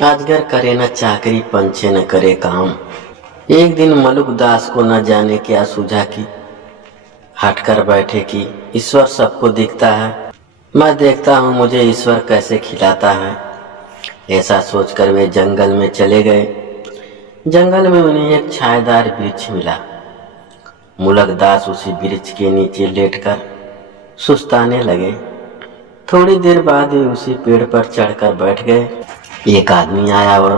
अजगर करे न चाकरी, पंछी न करे काम। एक दिन मलुक दास को न जाने क्या सूझा कि हटकर बैठे कि ईश्वर सबको दिखता है, मैं देखता हूँ मुझे ईश्वर कैसे खिलाता है। ऐसा सोचकर वे जंगल में चले गए। जंगल में उन्हें एक छायादार वृक्ष मिला। मुलक दास उसी वृक्ष के नीचे लेटकर सुस्ताने लगे। थोड़ी देर बाद वे उसी पेड़ पर चढ़कर बैठ गए। एक आदमी आया और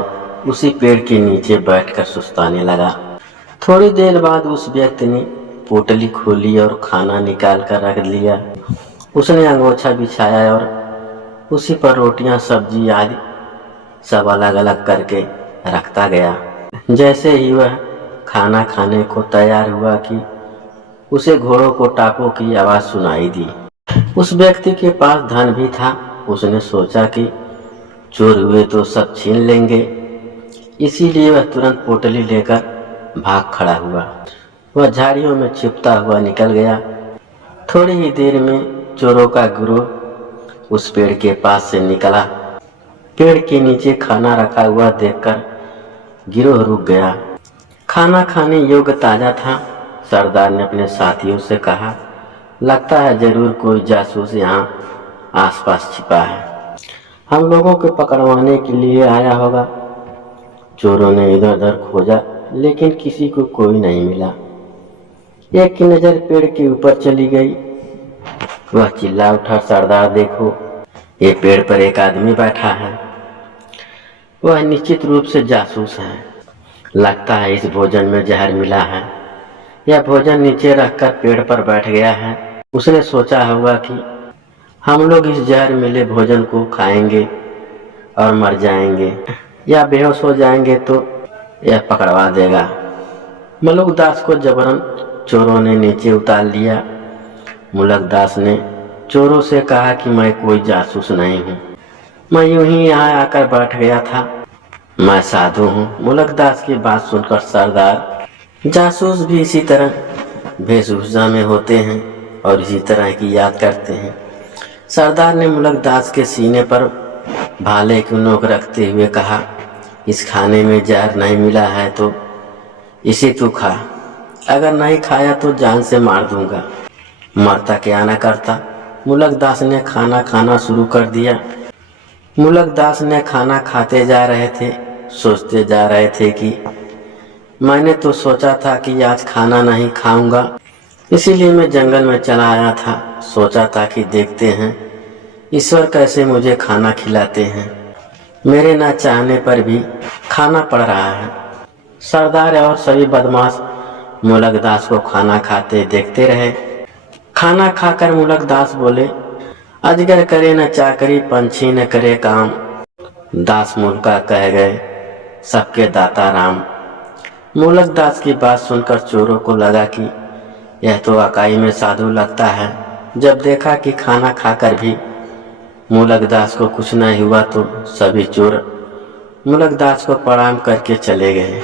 उसी पेड़ के नीचे बैठकर सुस्ताने लगा। थोड़ी देर बाद उस व्यक्ति ने पोटली खोली और खाना निकाल कर रख लिया। उसने अंगोछा बिछाया और उसी पर रोटियां, सब्जी आदि सब अलग अलग करके रखता गया। जैसे ही वह खाना खाने को तैयार हुआ कि उसे घोड़ों को टापों की आवाज सुनाई दी। उस व्यक्ति के पास धन भी था। उसने सोचा कि चोर हुए तो सब छीन लेंगे, इसीलिए वह तुरंत पोटली लेकर भाग खड़ा हुआ। वह झाड़ियों में छिपता हुआ निकल गया। थोड़ी ही देर में चोरों का गिरोह उस पेड़ के पास से निकला। पेड़ के नीचे खाना रखा हुआ देखकर गिरोह रुक गया। खाना खाने योग्य ताजा था। सरदार ने अपने साथियों से कहा, लगता है जरूर कोई जासूस यहाँ आसपास छिपा है, हम लोगों को पकड़वाने के लिए आया होगा। चोरों ने इधर उधर खोजा लेकिन किसी को कोई नहीं मिला। एक की नजर पेड़ के ऊपर चली गई। वह चिल्ला उठा, सरदार देखो, ये पेड़ पर एक आदमी बैठा है। वह निश्चित रूप से जासूस है। लगता है इस भोजन में जहर मिला है। यह भोजन नीचे रखकर पेड़ पर बैठ गया है। उसने सोचा होगा कि हम लोग इस जहर मिले भोजन को खाएंगे और मर जाएंगे या बेहोश हो जाएंगे तो यह पकड़वा देगा। मुलक दास को जबरन चोरों ने नीचे उतार लिया। मुलक दास ने चोरों से कहा कि मैं कोई जासूस नहीं हूँ, मैं यूं ही यहाँ आकर बैठ गया था, मैं साधु हूँ। मुलक दास की बात सुनकर सरदार, जासूस भी इसी तरह वेशभूषा में होते हैं और इसी तरह की याद करते हैं। सरदार ने मुलक दास के सीने पर भाले की नोक रखते हुए कहा, इस खाने में जहर नहीं मिला है तो इसे तू खा, अगर नहीं खाया तो जान से मार दूंगा। मरता क्या न करता। मुलक दास ने खाना खाना शुरू कर दिया। मुलक दास ने खाना खाते जा रहे थे, सोचते जा रहे थे कि मैंने तो सोचा था कि आज खाना नहीं खाऊंगा, इसीलिए मैं जंगल में चला आया था। सोचा था कि देखते हैं ईश्वर कैसे मुझे खाना खिलाते हैं। मेरे ना चाहने पर भी खाना पड़ रहा है। सरदार और सभी बदमाश मुलक दास को खाना खाते देखते रहे। खाना खाकर मुलक दास बोले, अजगर करे न चाकरी, पंछी न करे काम। दास मुल्का कह गए, सबके दाता राम। मुलक दास की बात सुनकर चोरों को लगा कि यह तो वाकई में साधु लगता है। जब देखा कि खाना खाकर भी मुलक दास को कुछ नहीं हुआ तो सभी चोर मुलक दास को प्रणाम करके चले गए।